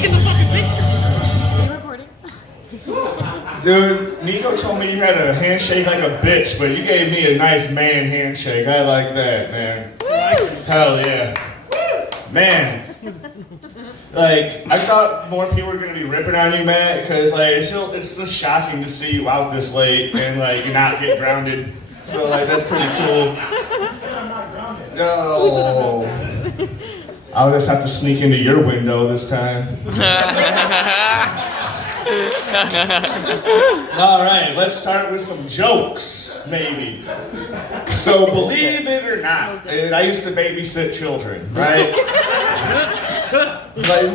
taking the fucking picture. Are you recording? Dude, Nico told me you had a handshake like a bitch, but you gave me a nice man handshake. I like that, man. Hell yeah. Man. Like, I thought more people were gonna be ripping on you, Matt, because like it's just shocking to see you out this late and like not get grounded. So like that's pretty cool. No. I'll just have to sneak into your window this time. All right, let's start with some jokes, maybe. So believe it or not, I used to babysit children, right? Like,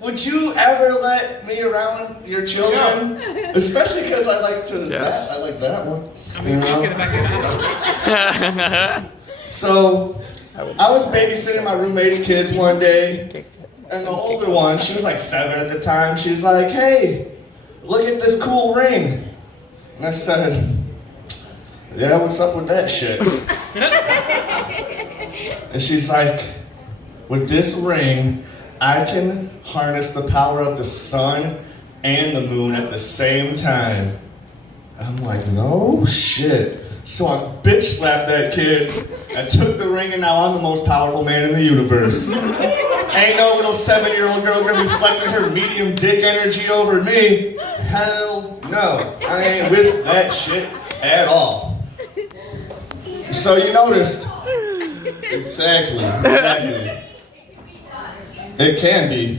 would you ever let me around your children? Especially because I like to. Yes. I like that one. I mean, if I get out. So I was babysitting my roommate's kids one day, and the older one, she was like 7 at the time, she's like, hey, look at this cool ring. And I said, yeah, what's up with that shit? And she's like, with this ring, I can harness the power of the sun and the moon at the same time. I'm like, no shit. So I bitch slapped that kid. I took the ring and now I'm the most powerful man in the universe. Ain't no little 7-year-old girl gonna be flexing her medium dick energy over me. Hell no. I ain't with that shit at all. So you noticed. Exactly. It can be.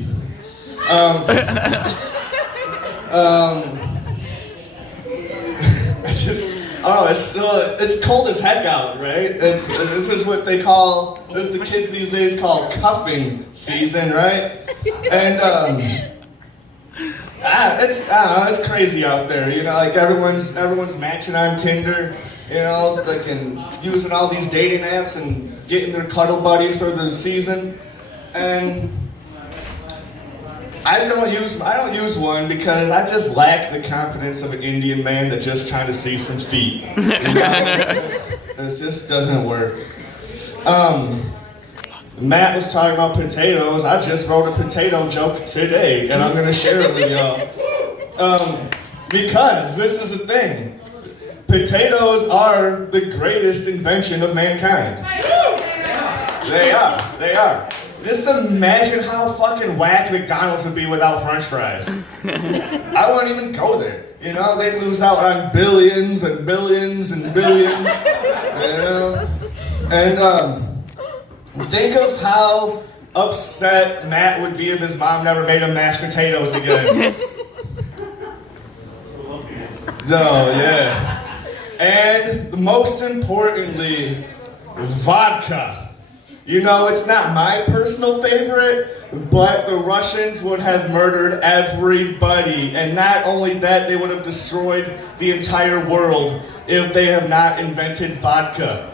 Oh, it's cold as heck out, right? This is what the kids these days call cuffing season, right? And it's crazy out there, you know, like everyone's matching on Tinder, you know, like and using all these dating apps and getting their cuddle buddy for the season, and I don't use one because I just lack the confidence of an Indian man that's just trying to see some feet. You know? It just doesn't work. Matt was talking about potatoes. I just wrote a potato joke today, and I'm gonna share it with y'all. Because this is the thing. Potatoes are the greatest invention of mankind. They are. Just imagine how fucking whack McDonald's would be without French fries. I wouldn't even go there. You know, they'd lose out on billions and billions and billions. You know? And think of how upset Matt would be if his mom never made him mashed potatoes again. No, yeah. And most importantly, vodka. You know, it's not my personal favorite, but the Russians would have murdered everybody. And not only that, they would have destroyed the entire world if they have not invented vodka.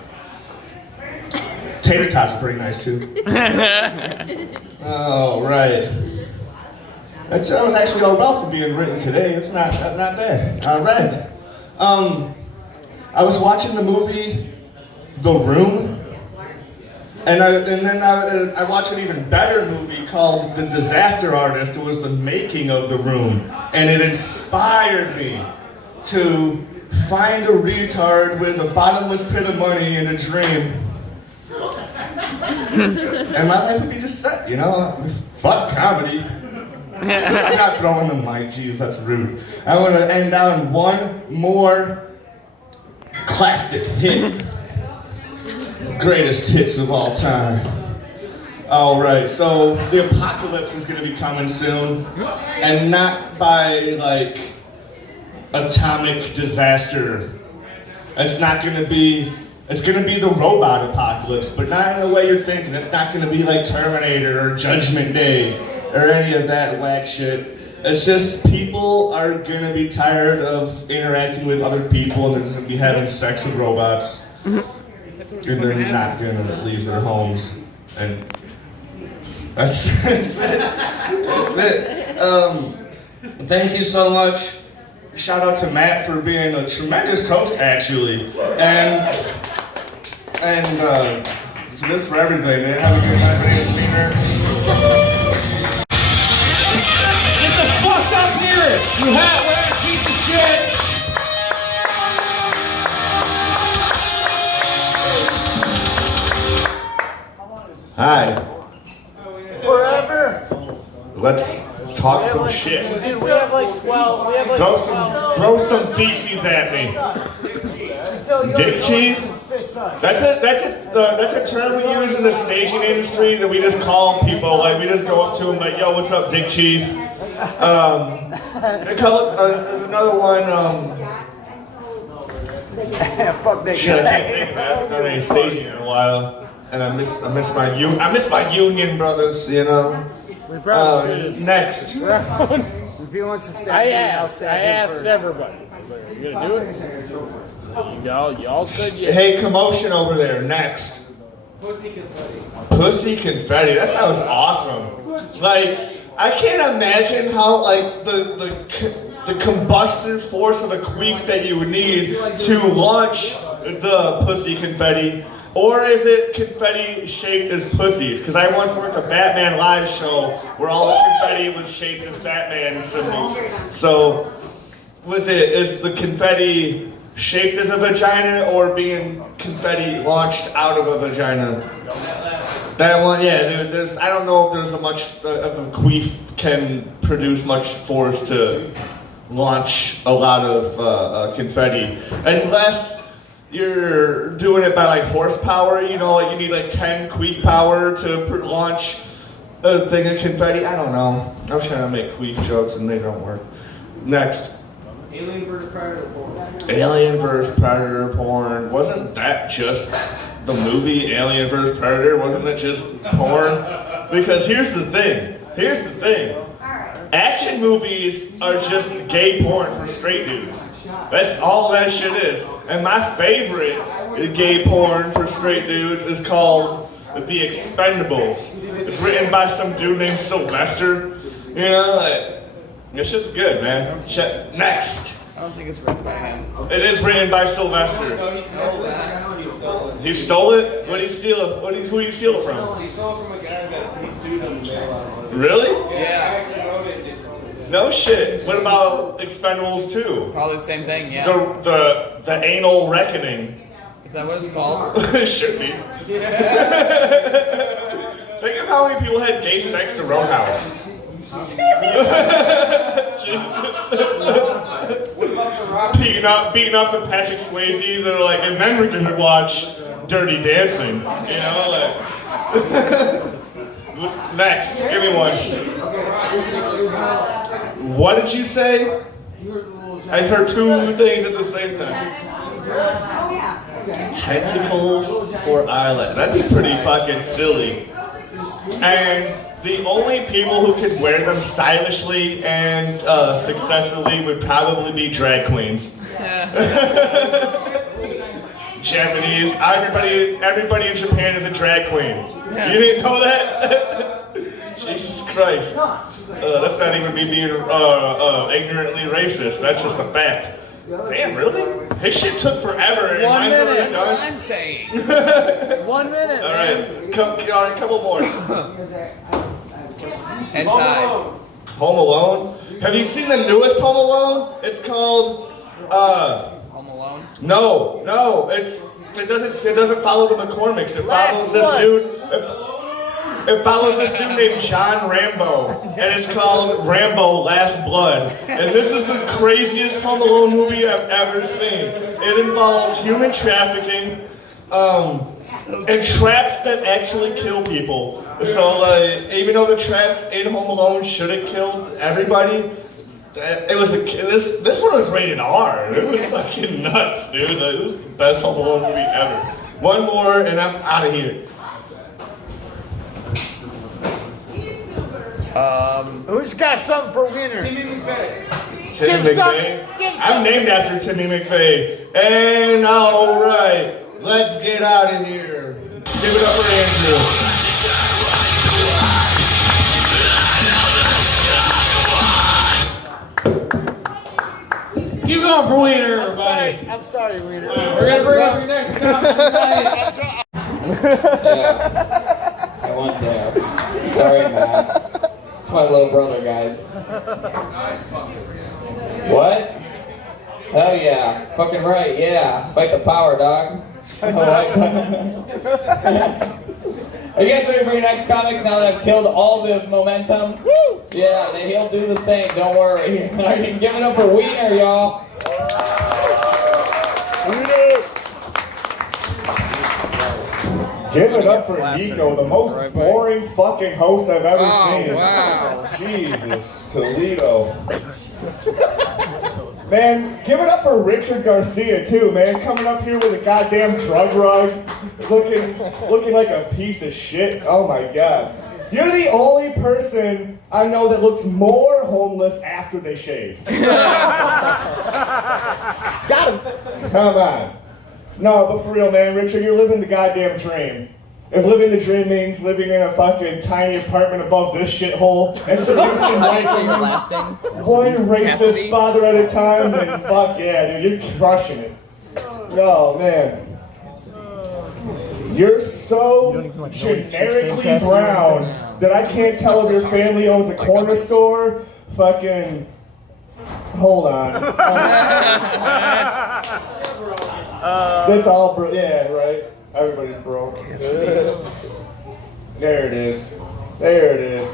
Tater tots are pretty nice too. Oh, right. That was actually all well for being written today. It's not bad. All right. I was watching the movie The Room. And then I watched an even better movie called The Disaster Artist. It was the making of The Room. And it inspired me to find a retard with a bottomless pit of money and a dream. And my life would be just set, you know? Fuck comedy. I'm not throwing the mic, jeez, that's rude. I want to end on one more classic hit. Greatest hits of all time. All right, so the apocalypse is going to be coming soon, and not by like atomic disaster. It's going to be the robot apocalypse, but not in the way you're thinking. It's not going to be like Terminator or Judgment Day or any of that whack shit. It's just people are going to be tired of interacting with other people, and they're just going to be having sex with robots. And they're not gonna leave their homes, and that's it. Thank you so much. Shout out to Matt for being a tremendous host, actually, and just for everything, man. Have a good night, my name is Peter. You hat wearing piece of shit! Hi. Forever. Let's talk some shit. Dude, we have like 12. We have like 12. Throw some feces at me. Dick cheese? That's a term we use in the staging industry that we just call people, like we just go up to them like, yo, what's up, dick cheese? There's another one, Fuck that shit, I can't think of it. I haven't done any staging in a while. And I miss my union brothers, you know. We probably should. Next. If he wants to step I asked everybody. I was like, you gonna do it? Y'all said yes. Hey, commotion over there. Next. Pussy confetti. Pussy confetti. That sounds awesome. Like, I can't imagine how like the combustion force of a queef that you would need to launch the pussy confetti. Or is it confetti shaped as pussies? Because I once worked a Batman live show where all the confetti was shaped as Batman symbols. So, is the confetti shaped as a vagina or being confetti launched out of a vagina? That one, yeah. I don't know if there's a much of a queef can produce much force to launch a lot of confetti, unless you're doing it by like horsepower, you know, like you need like 10 queef power to launch a thing of confetti. I don't know. I'm trying to make queef jokes and they don't work. Next. Alien vs. Predator porn. Alien vs. Predator porn. Wasn't that just the movie Alien vs. Predator? Wasn't it just porn? Because here's the thing. Action movies are just gay porn for straight dudes. That's all that shit is. And my favorite gay porn for straight dudes is called The Expendables. It's written by some dude named Sylvester. You know, like, this shit's good, man. Next. I don't think it's written by him. It is written by Sylvester. No, he stole that. He stole it. He stole it? What did he steal it? Who did he steal it from? He stole it from a guy that he sued him. Really? Yeah, I actually wrote it. No shit. What about Expendables 2? Probably the same thing, yeah. The anal reckoning. Is that what it's called? It should be. Think of how many people had gay sex to Roadhouse. beating up the Patrick Swayze. They're like, and then we're gonna watch Dirty Dancing. You know, like. Next, give me one. What did you say? I heard two things at the same time. Tentacles for eyelash. That's pretty fucking silly. And the only people who could wear them stylishly and successfully would probably be drag queens. Japanese. Everybody in Japan is a drag queen. You didn't know that? Jesus Christ. That's not even me being ignorantly racist. That's just a fact. Damn, really? His shit took forever. And 1 minute. already That's what done. I'm saying. 1 minute. All right, a couple more. Hentai. Home Alone. Have you seen the newest Home Alone? It's called. Home Alone. No. It doesn't follow the McCormicks. It follows this dude. It follows this dude named John Rambo, and it's called Rambo: Last Blood. And this is the craziest Home Alone movie I've ever seen. It involves human trafficking, and traps that actually kill people. So, like, even though the traps in Home Alone should have killed everybody, this one was rated R. It was fucking nuts, dude. Like, it was the best Home Alone movie ever. One more, and I'm out of here. Who's got something for winner? Timmy McVeigh. Timmy McVeigh. I'm named after Timmy McVeigh. And all right, let's get out of here. Give it up for Andrew. Keep going for Wiener, everybody. I'm sorry, Wiener. We're gonna bring up your next comment tonight. I went there. Sorry, Matt. It's my little brother, guys. What? Hell yeah. Fucking right, yeah. Fight the power, dog. Alright. Are you guys ready for your next comic now that I've killed all the momentum? Woo! Yeah, then he'll do the same, don't worry. Are you giving up for Wiener, y'all? Give it up for Nico, the most boring fucking host I've ever seen. Wow. Jesus, Toledo. Man, give it up for Richard Garcia too, man. Coming up here with a goddamn drug rug, looking like a piece of shit. Oh my god. You're the only person I know that looks more homeless after they shave. Got him. Come on. No, but for real, man, Richard, you're living the goddamn dream. If living the dream means living in a fucking tiny apartment above this shithole and seducing one racist father at a time, then fuck yeah, dude, you're crushing it. Oh, man. You're so generically brown that I can't tell if your family owns a corner store. Fucking, hold on. That's all broke. Yeah, right. Everybody's broke. There it is. There it is.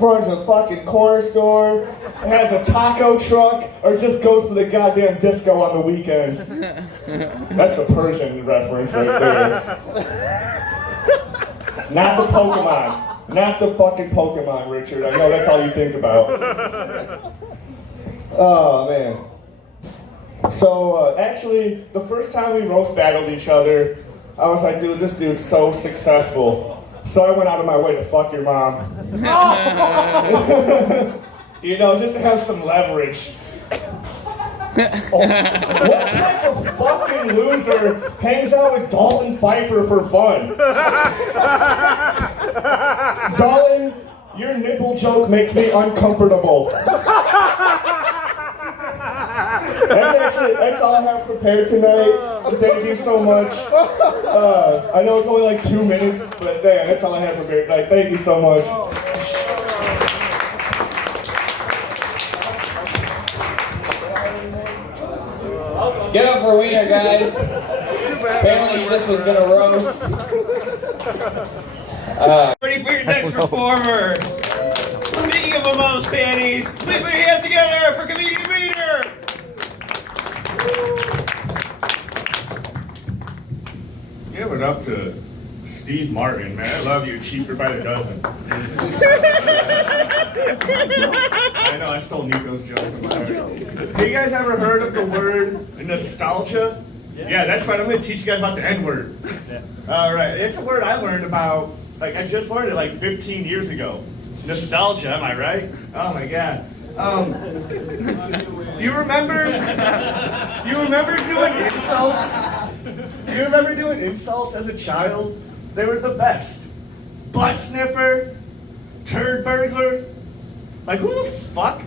Runs a fucking corner store, has a taco truck, or just goes to the goddamn disco on the weekends. That's the Persian reference right there. Not the Pokemon. Not the fucking Pokemon, Richard. I know that's all you think about. Oh, man. So, actually, the first time we roast battled each other, I was like, dude, this dude's so successful. So I went out of my way to fuck your mom. You know, just to have some leverage. What type of fucking loser hangs out with Dalton Pfeiffer for fun? Dalton, your nipple joke makes me uncomfortable. That's all I have prepared tonight. Thank you so much. I know it's only like 2 minutes, but damn, that's all I have prepared tonight. Thank you so much. Get up for Wiener, guys. Apparently he just was gonna roast. Ready for your next performer. Speaking of my mom's panties, please put your hands together for comedian Wiener. Give it up to Steve Martin, man. I love you. Cheaper by the dozen. I know, I stole Nico's joke. Have you guys ever heard of the word nostalgia? Yeah, that's right. I'm going to teach you guys about the N-word. All right. It's a word I learned about, like, I just learned it like 15 years ago. Nostalgia, am I right? Oh, my God. You remember doing insults? You remember doing insults as a child? They were the best. Butt sniffer, turd burglar. Like, who the fuck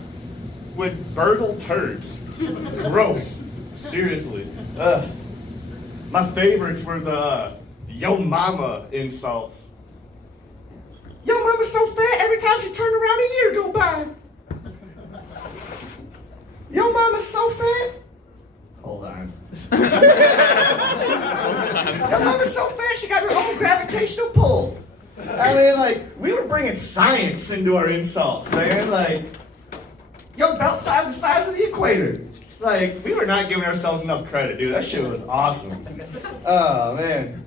would burgle turds? Gross. Seriously. My favorites were the yo mama insults. Yo mama's so fat every time she turned around a year go by. Yo mama's so fat. Hold on. Your mama's so fast, she got her own gravitational pull. I mean, like, we were bringing science into our insults, man. Like, your belt size is the size of the equator. Like, we were not giving ourselves enough credit, dude. That shit was awesome. Oh, man.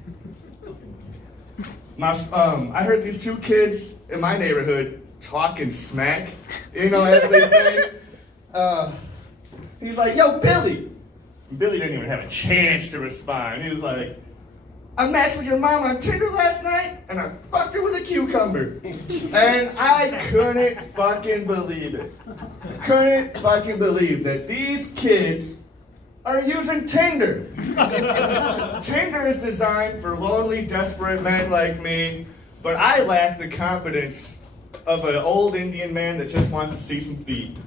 I heard these two kids in my neighborhood talking smack, you know, as they say. He's like, yo, Billy. Billy didn't even have a chance to respond. He was like, I matched with your mom on Tinder last night, and I fucked her with a cucumber. And I couldn't fucking believe it. Couldn't fucking believe that these kids are using Tinder. Tinder is designed for lonely, desperate men like me, but I lack the confidence of an old Indian man that just wants to see some feet.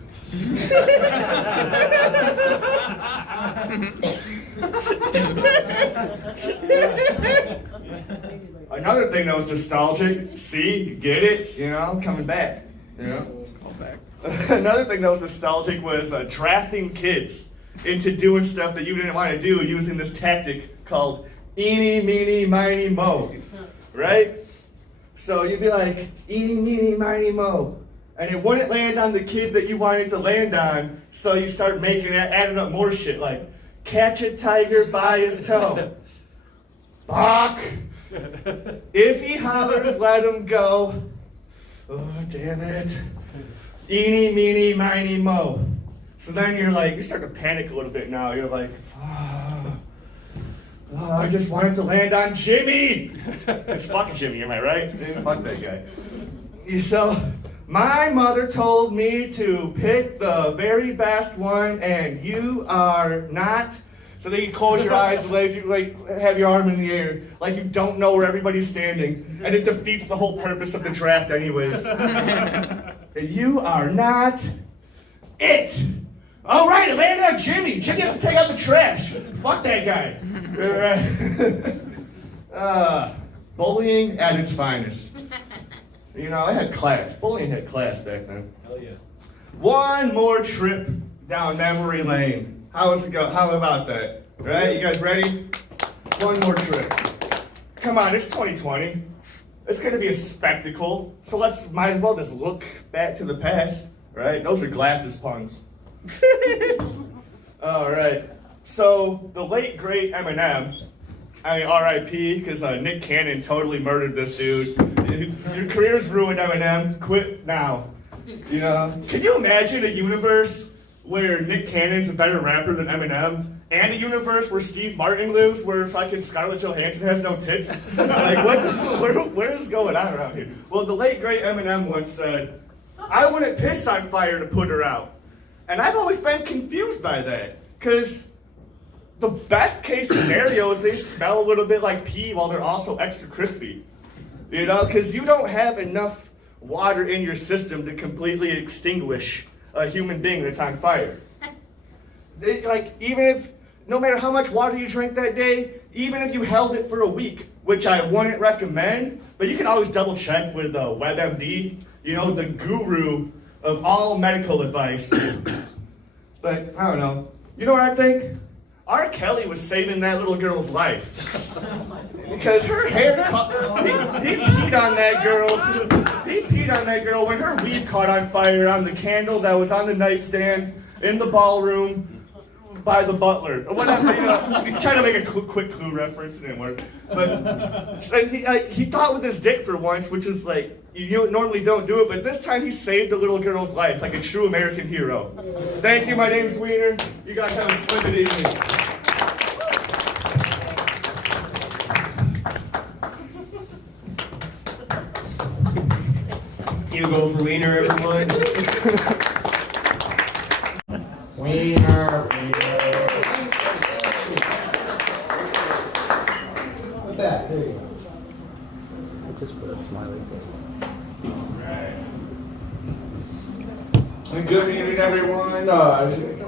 Another thing that was nostalgic, see, you get it, you know, coming back, you know. Another thing that was nostalgic was drafting kids into doing stuff that you didn't want to do using this tactic called eeny, meeny, miny, mo, right? So you'd be like, eeny, meeny, miny, mo, and it wouldn't land on the kid that you wanted to land on, so you start adding up more shit, like, catch a tiger by his toe. Fuck. If he hollers, let him go. Oh, damn it. Eeny, meeny, miny, mo. So then you start to panic a little bit now. You're like, I just wanted to land on Jimmy. It's fucking Jimmy, am I right? Fuck that guy. So, my mother told me to pick the very best one, and you are not. So then you close your eyes and have your arm in the air, like you don't know where everybody's standing, and it defeats the whole purpose of the draft anyways. You are not it. All right, it landed on Jimmy. Jimmy has to take out the trash. Fuck that guy. Bullying at its finest. You know, I had class. Bullying had class back then. Hell yeah. One more trip down memory lane. How's it go? How about that? Right? You guys ready? One more trip. Come on, it's 2020. It's gonna be a spectacle. So might as well just look back to the past, right? Those are glasses puns. All right. So the late great Eminem, I mean R.I.P. because Nick Cannon totally murdered this dude. Your career's ruined, Eminem. Quit now. You know? Can you imagine a universe where Nick Cannon's a better rapper than Eminem, and a universe where Steve Martin lives, where fucking Scarlett Johansson has no tits? Like, where is going on around here? Well, the late great Eminem once said, I wouldn't piss on fire to put her out. And I've always been confused by that, because the best case scenario is they smell a little bit like pee while they're also extra crispy. You know, because you don't have enough water in your system to completely extinguish a human being that's on fire. No matter how much water you drank that day, even if you held it for a week, which I wouldn't recommend, but you can always double check with WebMD, you know, the guru of all medical advice. But I don't know. You know what I think? R. Kelly was saving that little girl's life. Because her hair, he peed on that girl. He peed on that girl when her weave caught on fire on the candle that was on the nightstand in the ballroom by the butler. Or whatever, you know, he's trying to make a quick Clue reference, it didn't work. But so he thought with his dick for once, which is like, you normally don't do it, but this time he saved the little girl's life like a true American hero. Thank you, my name's Wiener. You guys have a splendid evening. You go for Wiener, everyone. Wiener. Put that. There you go. I just put a smiley face. Good evening, everyone.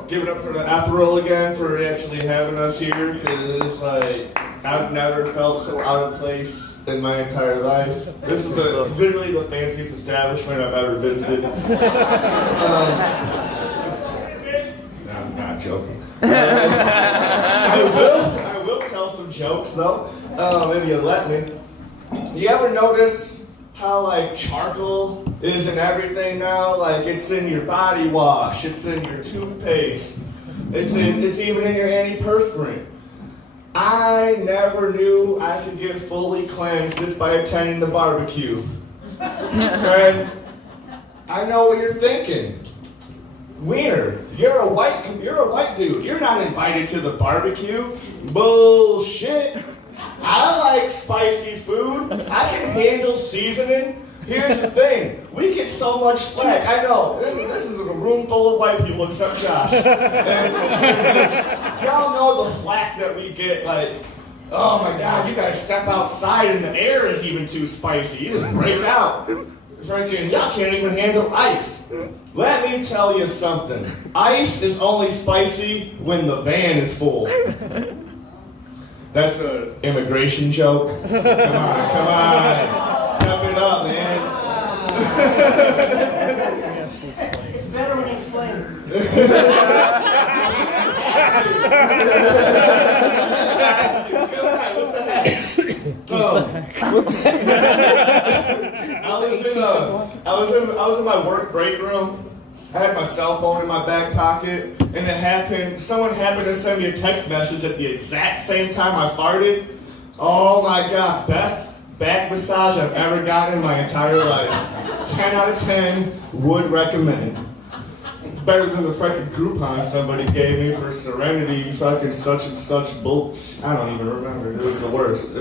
Give it up for the Atherol again for actually having us here, because I've never felt so out of place in my entire life. This is literally the fanciest establishment I've ever visited. No, I'm not joking. I will tell some jokes though. Maybe you'll let me. You ever notice how charcoal is in everything now? It's in your body wash, it's in your toothpaste, it's even in your antiperspirant. I never knew I could get fully cleansed just by attending the barbecue. And I know what you're thinking. Wiener, you're a white dude. You're not invited to the barbecue. Bullshit. I like spicy food. I can handle seasoning. Here's the thing. We get so much flack. I know. This is a room full of white people except Josh. And y'all know the flack that we get, oh my God, you gotta step outside and the air is even too spicy. You just break out. Freaking, y'all can't even handle ice. Let me tell you something. Ice is only spicy when the van is full. That's an immigration joke. Come on. Step it up, man. It's better when you explain. I was in my work break room. I had my cell phone in my back pocket, and it happened. Someone happened to send me a text message at the exact same time I farted. Oh my God, best back massage I've ever gotten in my entire life. 10 out of 10 would recommend. Better than the fucking Groupon somebody gave me for Serenity, fucking such and such bull. I don't even remember. It was the worst.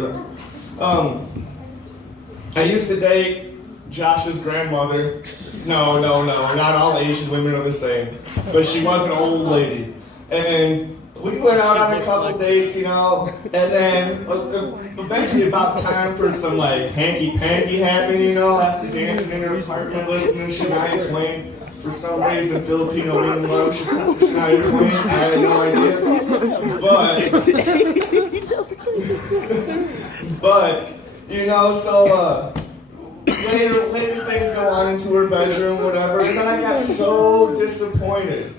I used to date Josh's grandmother. No, not all Asian women are the same. But she was an old lady. And we went out on a couple dates, you know, and then eventually about time for some like hanky-panky happening, you know, after dancing in her apartment listening to Shania Twain. For some reason, Filipino women love Shania Twain. I had no idea. But you know, so later things go on into her bedroom, whatever, and then I got so disappointed.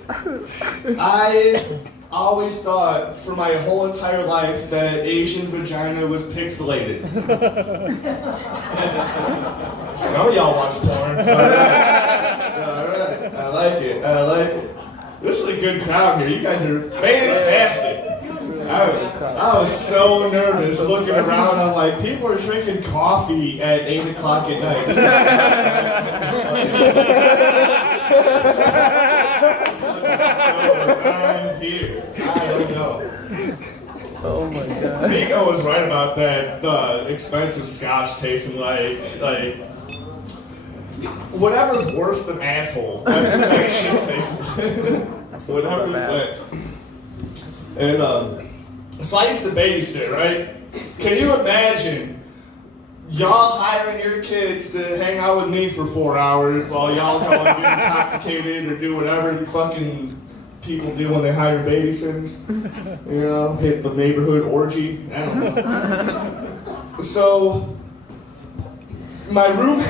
I always thought for my whole entire life that Asian vagina was pixelated. Some of y'all watch porn. Alright. I like it. This is a good crowd here. You guys are fantastic. I was so nervous looking around. I'm like, people are drinking coffee at 8 o'clock at night. I'm here. I don't know. Oh my God. Nico was right about that expensive scotch tasting like whatever's worse than asshole. That's what that shit tastes. Whatever's that. And so I used to babysit, right? Can you imagine y'all hiring your kids to hang out with me for 4 hours while y'all go and get intoxicated or do whatever you fucking people do when they hire babysitters? You know, hit the neighborhood orgy. I don't know. So my roommate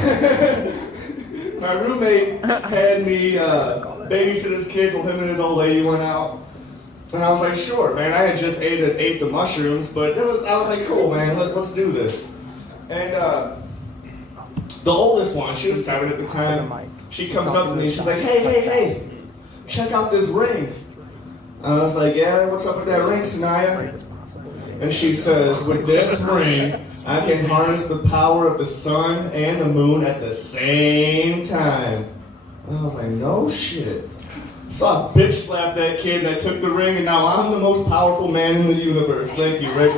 had me babysit his kids while him and his old lady went out. And I was like, sure, man. I had just ate the mushrooms, but I was like, cool, man. Let's do this. And the oldest one, she was 7 at the time. She comes up to me. She's like, hey, check out this ring. And I was like, yeah, what's up with that ring, Sanaya? And she says, with this ring, I can harness the power of the sun and the moon at the same time. And I was like, no shit. So I bitch slapped that kid that took the ring, and now I'm the most powerful man in the universe. Thank you, Rick.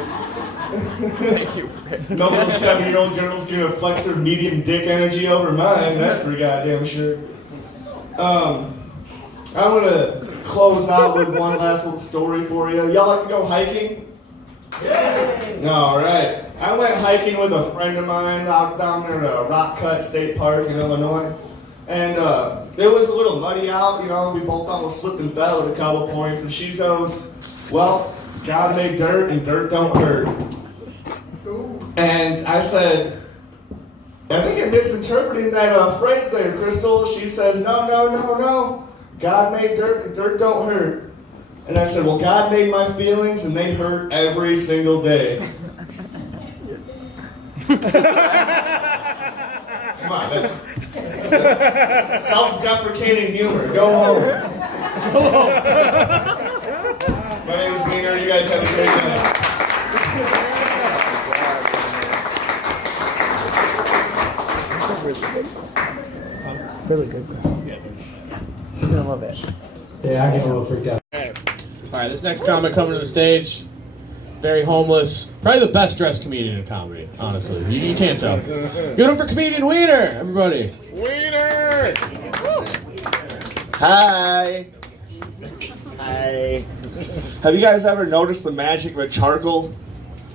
Thank you, Rick. No 7-year-old girl's gonna flex her medium dick energy over mine, that's for goddamn sure. I'm gonna close out with one last little story for you. Y'all like to go hiking? Yeah. Alright. I went hiking with a friend of mine out down there at Rock Cut State Park in Illinois. And it was a little muddy out, you know, we both almost slipped and fell at a couple points, and she goes, well, God made dirt and dirt don't hurt. And I said, I think you're misinterpreting that phrase there, Crystal. She says, no. God made dirt and dirt don't hurt. And I said, well, God made my feelings and they hurt every single day. Come on, that's self-deprecating humor. Go home. My name is Wiener. You guys have a great night. Really good. You're gonna love it. Yeah, I get a little freaked out. All right, this next comic coming to the stage, very homeless, probably the best dressed comedian in comedy, honestly. You can't tell. Give it up for comedian Wiener, everybody. Wiener! Hi. Have you guys ever noticed the magic of a charcoal?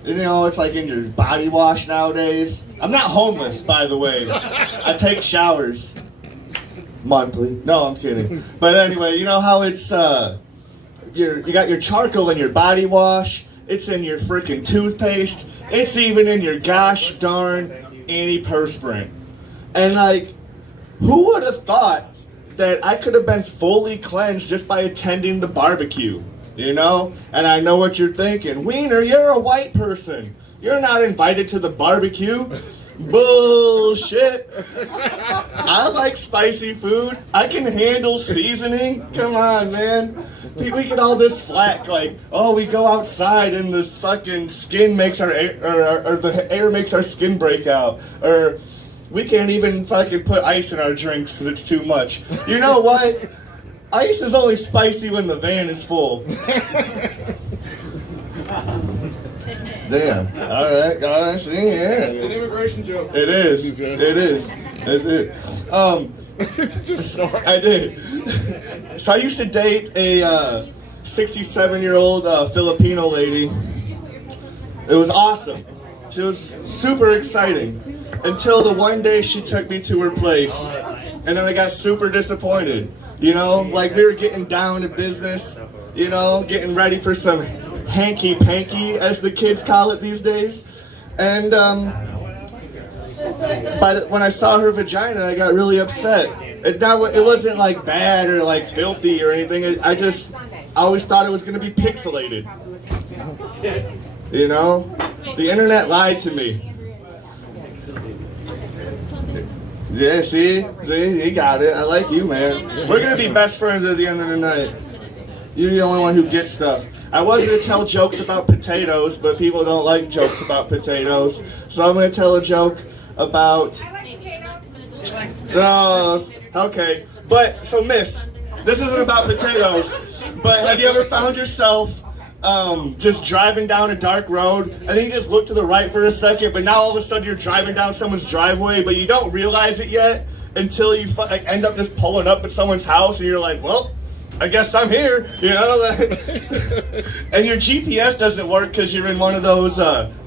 You know, it's like in your body wash nowadays. I'm not homeless, by the way. I take showers monthly. No, I'm kidding. But anyway, you know how it's you got your charcoal in your body wash, It's in your freaking toothpaste. It's even in your gosh darn antiperspirant. And like, who would have thought that I could have been fully cleansed just by attending the barbecue, you know? And I know what you're thinking. Wiener, you're a white person. You're not invited to the barbecue. Bullshit. I like spicy food. I can handle seasoning. Come on, man. We get all this flack like, oh, we go outside and this fucking skin makes our air, or the air makes our skin break out. Or we can't even fucking put ice in our drinks because it's too much. You know what? Ice is only spicy when the van is full. Damn. All right, see, yeah. It's an immigration joke. It is. It is. I did. So I used to date a 67-year-old Filipino lady. It was awesome. She was super exciting until the one day she took me to her place, and then I got super disappointed. You know, like we were getting down to business, you know, getting ready for some hanky-panky, as the kids call it these days. And when I saw her vagina, I got really upset. It wasn't like bad or like filthy or anything. I always thought it was going to be pixelated. You know? The internet lied to me. Yeah, see, you got it. I like you, man. We're going to be best friends at the end of the night. You're the only one who gets stuff. I was going to tell jokes about potatoes, but people don't like jokes about potatoes. So I'm going to tell a joke about... Oh, okay. But, so miss, this isn't about potatoes, but have you ever found yourself just driving down a dark road, and then you just look to the right for a second, but now all of a sudden you're driving down someone's driveway, but you don't realize it yet until you end up just pulling up at someone's house, and you're like, well, I guess I'm here, you know? And your GPS doesn't work because you're in one of those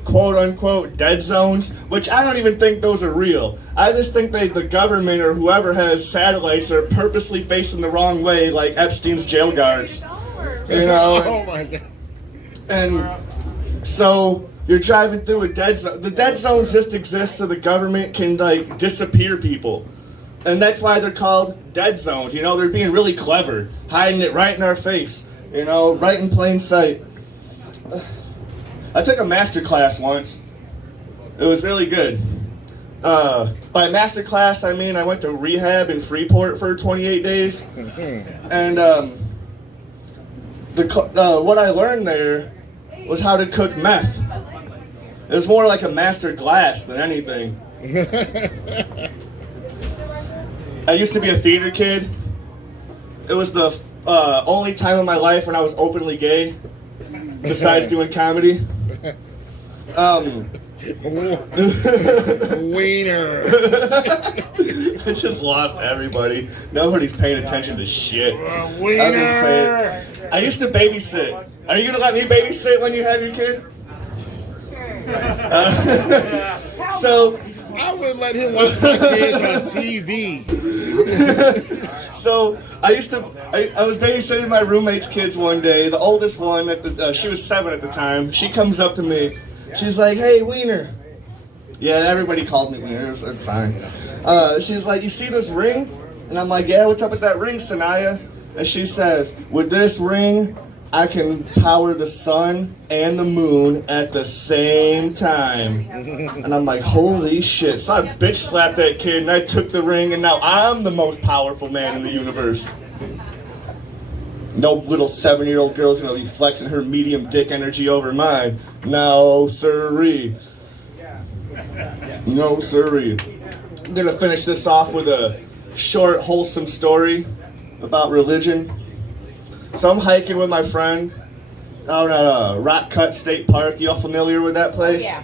quote-unquote dead zones, which I don't even think those are real. I just think the government or whoever has satellites are purposely facing the wrong way, like Epstein's jail guards. You know? Oh my God. And so you're driving through a dead zone. The dead zones just exist so the government can like disappear people. And that's why they're called dead zones. You know, they're being really clever, hiding it right in our face, you know, right in plain sight. I took a master class once. It was really good. By master class, I mean I went to rehab in Freeport for 28 days. And what I learned there was how to cook meth. It was more like a master glass than anything. I used to be a theater kid. It was the only time in my life when I was openly gay, besides doing comedy. Wiener. I just lost everybody. Nobody's paying attention to shit. Wiener. I'll just say it. I used to babysit. Are you gonna let me babysit when you have your kid? So I would let him watch my kids on TV. So I was babysitting my roommate's kids one day. The oldest one, she was 7 at the time. She comes up to me. She's like, "Hey, Wiener." Yeah, everybody called me Wiener. It's fine. She's like, "You see this ring?" And I'm like, "Yeah, what's up with that ring, Sanaya?" And she says, "With this ring, I can power the sun and the moon at the same time." And I'm like, holy shit. So I bitch slapped that kid and I took the ring and now I'm the most powerful man in the universe. No little 7-year-old girl's gonna be flexing her medium dick energy over mine. No sirree. No sirree. I'm gonna finish this off with a short, wholesome story about religion. So I'm hiking with my friend out at Rock Cut State Park. Y'all familiar with that place? Yeah.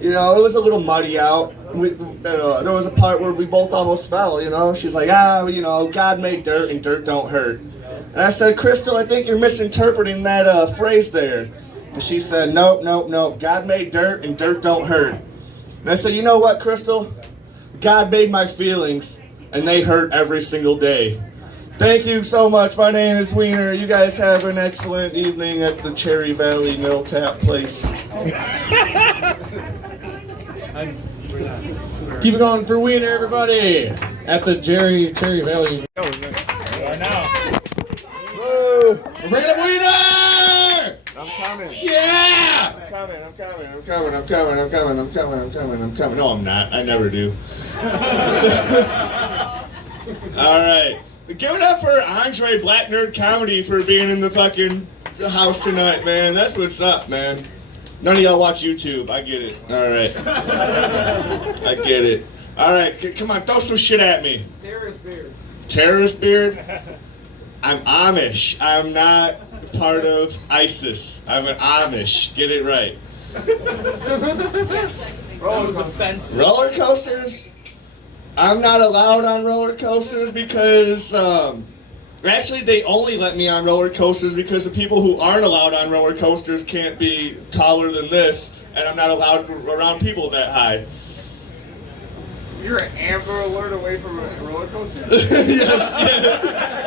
You know, it was a little muddy out. There was a part where we both almost fell, you know. She's like, you know, God made dirt and dirt don't hurt. And I said, Crystal, I think you're misinterpreting that phrase there. And she said, nope. God made dirt and dirt don't hurt. And I said, you know what, Crystal? God made my feelings and they hurt every single day. Thank you so much. My name is Wiener. You guys have an excellent evening at the Cherry Valley Mill Tap place. Keep it going for Wiener, everybody. At the Cherry Valley. Woo! We're bringing up Wiener! I'm coming. Yeah! I'm coming. No, I'm not. I never do. All right. Give it up for Andre Black Nerd Comedy for being in the fucking house tonight, man. That's what's up, man. None of y'all watch YouTube. I get it. All right. I get it. All right. Come on. Throw some shit at me. Terrorist beard. Terrorist beard? I'm Amish. I'm not part of ISIS. I'm an Amish. Get it right. Roller coasters? I'm not allowed on roller coasters because, actually they only let me on roller coasters because the people who aren't allowed on roller coasters can't be taller than this, and I'm not allowed around people that high. You're an Amber Alert away from a roller coaster?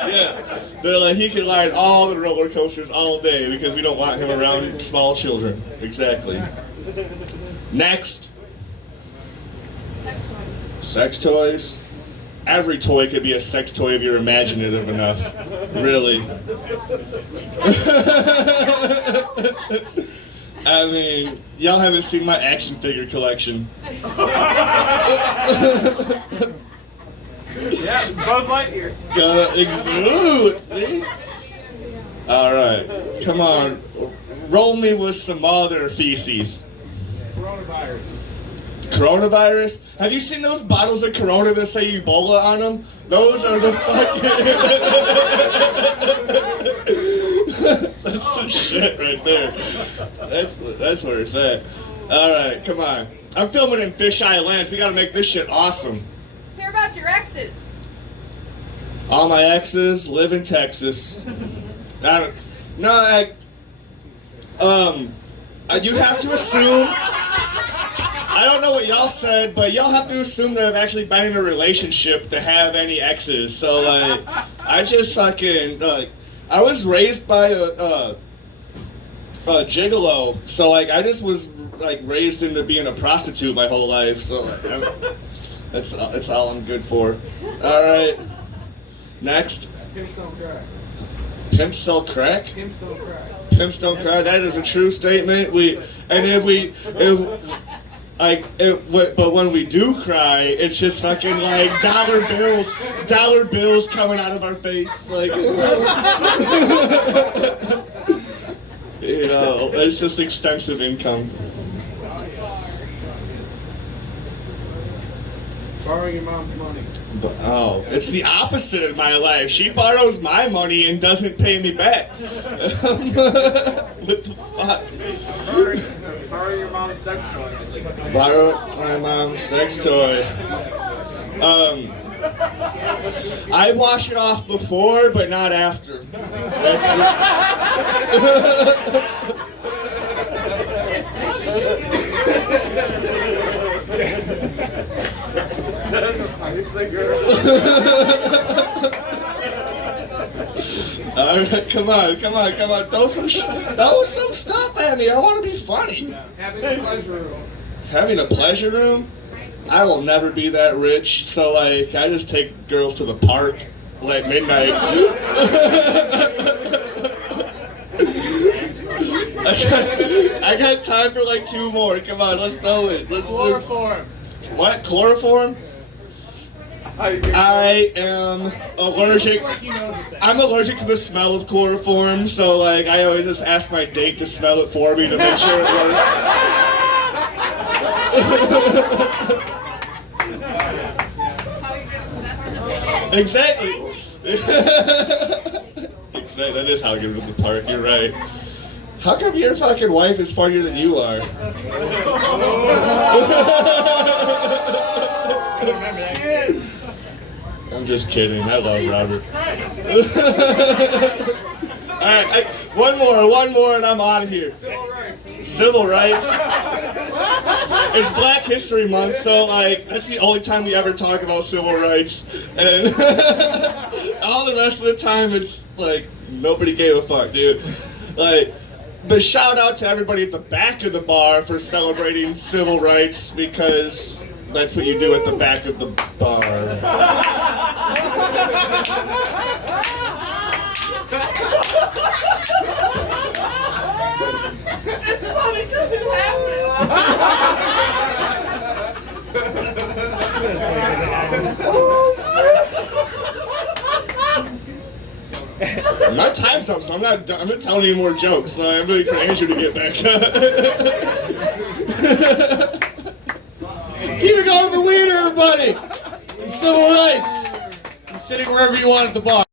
Yeah. They're like, he can ride all the roller coasters all day because we don't want him around small children. Exactly. Next. Sex toys. Every toy could be a sex toy if you're imaginative enough. Really. I mean, y'all haven't seen my action figure collection. Yeah, Buzz Lightyear. See? Alright, come on. Roll me with some other feces. Coronavirus. Coronavirus? Have you seen those bottles of Corona that say Ebola on them? Those are the fucking... That's the shit right there. That's where it's at. Alright, come on. I'm filming in Fisheye Lens. We gotta make this shit awesome. Let's hear about your exes. All my exes live in Texas. You'd have to assume... I don't know what y'all said, but y'all have to assume that I've actually been in a relationship to have any exes. So, like, I just fucking, I was raised by a gigolo. So, like, I just was, like, raised into being a prostitute my whole life. So, like, that's all I'm good for. All right. Next. Pimps don't cry. Pimps sell crack? Pimps don't cry. Pimps don't cry. That is a true statement. But when we do cry, it's just fucking like dollar bills coming out of our face, like, you know, it's just extensive income. Borrowing your mom's money. Oh, it's the opposite in my life. She borrows my money and doesn't pay me back. What the fuck? Borrow your mom's sex toy. Borrow my mom's sex toy. I wash it off before, but not after. Alright, come on. Throw some stuff at me. I want to be funny. Having a pleasure room. Having a pleasure room? I will never be that rich, so like I just take girls to the park like midnight. I got time for like 2 more. Come on, let's throw it. Chloroform. What? Chloroform? I am allergic. I'm allergic to the smell of chloroform, so like I always just ask my date to smell it for me to make sure it works. Exactly. Exactly. That is how I get into the park. You're right. How come your fucking wife is funnier than you are? Shit. I'm just kidding. I love Robert. Alright, one more, and I'm out of here. Civil rights. Civil rights? it's Black History Month, so like that's the only time we ever talk about civil rights, and all the rest of the time it's like nobody gave a fuck, dude. Like, but shout out to everybody at the back of the bar for celebrating civil rights, because that's what you do at the back of the bar. It's funny because it happened. My time's up, so I'm not telling any more jokes. So I'm waiting for Andrew to get back. Keep it going for Wiener, everybody! And civil rights! And sitting wherever you want at the bar.